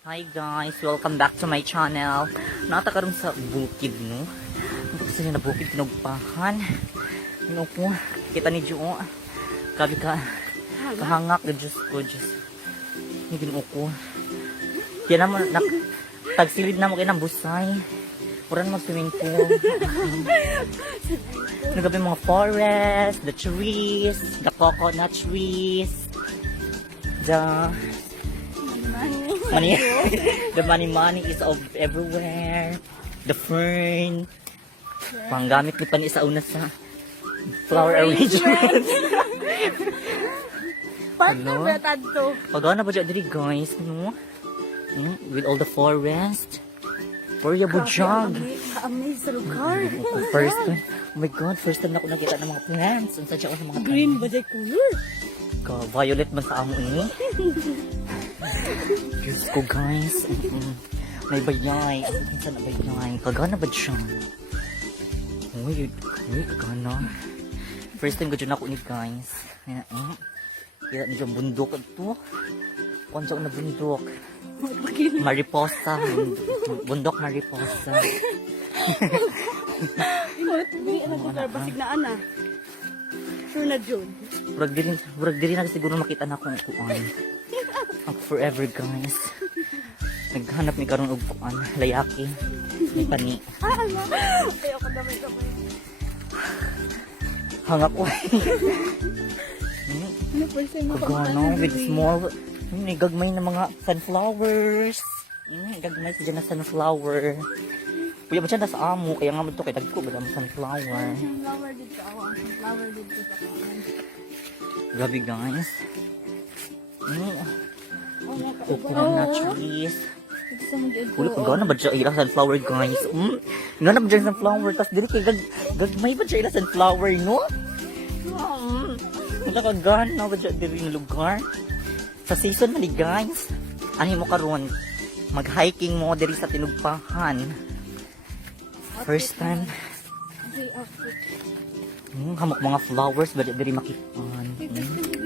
Hi guys, welcome back to my channel. Natakaroon sa bukid, no? Kasi na bukid tinugpahan. Ano po, kita ni Jo. Grabe ka. Kahangak na Diyos ko, Diyos. Hindi ko. Yan naman, tagsilid na mo kayo ng busay. Puran mag-swimming pool. Nagabi mga forest, the trees, the coconut trees, the money. The money is of everywhere. The fern. Panggamit ni pani sa una sa flower arrangement. Partner ba tadto? Pagana ba dyan diri guys, no? With all the forest. Purya bujag. Ka-amaze sa lugar. First time. Oh my god, first time na ako nakita ng mga plants. Ang sadya ko ng mga Green ba dyan color? Violet man sa amo ini. Diyos ko guys. May bayay. Ang saan na bayay. Kagana ba siya? Uy, kagana. First time ko dyan ako ni guys. Kaya niyo bundok ito. Konsang na bundok. Mariposa. Bundok Mariposa. Hindi, anak ko basig na ana. Sure na June. Burag diri na siguro makita na akong kuan. Ang forever guys. Naghanap ni karon og kuan, layaki. May pani. Kaya ako damay ka pa. Hangak ko. Ano pa sa mga Kagano with small. May gagmay na mga sunflowers. Gagmay sa dyan na sunflower. Kuya ba dyan na sa amo? Kaya nga mo ito kay dagko ba na sunflower. Sunflower dito ako. Sunflower dito sa kanan. Grabe guys. Coconut trees. Ulit ko gana ba dyan ila sunflower guys? Gana ba dyan sunflower? Tapos dito kay gagmay ba dyan ila sunflower no? Wala ka gana ba dyan dito yung lugar? Sa season mali guys. Ano mo karon? Mag-hiking mo diri sa tinugpahan. First time. Hamok mga flowers ba diri makipan.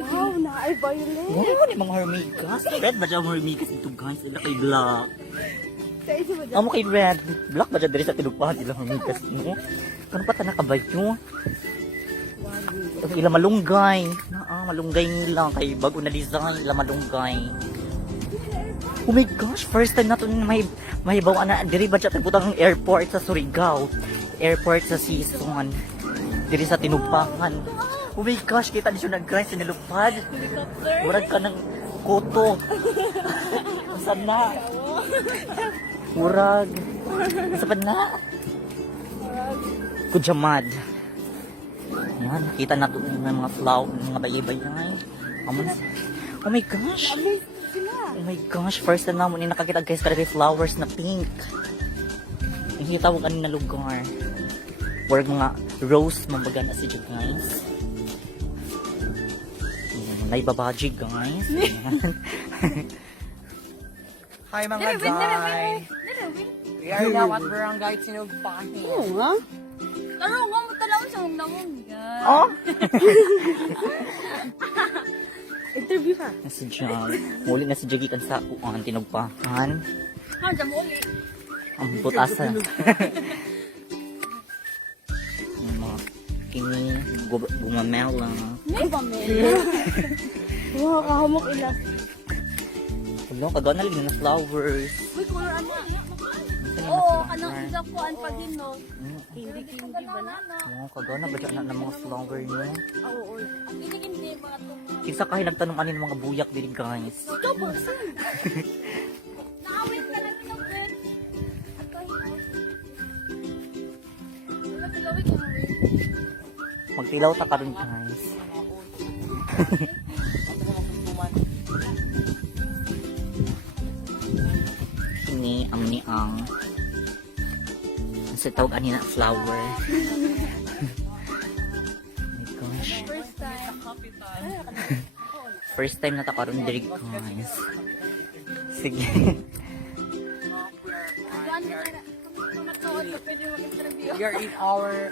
Wow, na ay violet. Wow, ni mga hormigas. Red ba dyan hormigas dito guys? Ila kay black. Sa isa ba dyan? Amo kay red. Black ba dyan diri sa tinugpahan ila hormigas no? Kano pa ta nakabayo? Ila malunggay. Malunggay nila kay bago na design ila malunggay. Oh my gosh, first time na to may bawa na diri ba dyan butang airport sa Surigao. Airport sa season. Diri sa tinugpahan. Oh my gosh, kita niyo na guys sinilupad. Murag ka ng koto. Saan na? Murag. Saan na? Kujamad. Yan, nakita na ito ng mga flower, mga bayay-bayay. Oh my gosh. Oh my gosh, first time naman nakakita guys kada kay flowers na pink. Hindi tawag ano na lugar. Word mga rose mambaga na si guys. May babaji guys. Hi mga guys. We are now at Barangay Tinugpahan. Oo nga. Taro nga mo talawin sa mong Oh! Interview ka. Na si Jag. Muli na si Jaggy kan sa kuan tinugpahan. Ha, dyan mo ulit. Ang butasan. Yung mga kini gumamela. May ba, Mel? Wow, kahamok ilas. Hello, kagana lagi na flowers. Uy, color ano? Oo, kanang isa ko ang paghinog. Hindi ba na? Oh, kagana ba dyan na mga flower niyo? Oo. Ang hindi mga itong Kinsa kahit nagtanong anin mga buyak dili guys. ito po, saan? Naawit ka lang ng friend. At kahit wala tilawin ko mo. Magtilaw ta karon guys. Ini ang niang. Sa tawag ani na flower. Oh my gosh. First time. First time na ta karon diri guys. Sige. Kung nagkawad ka, pwede mag-interview. We are in our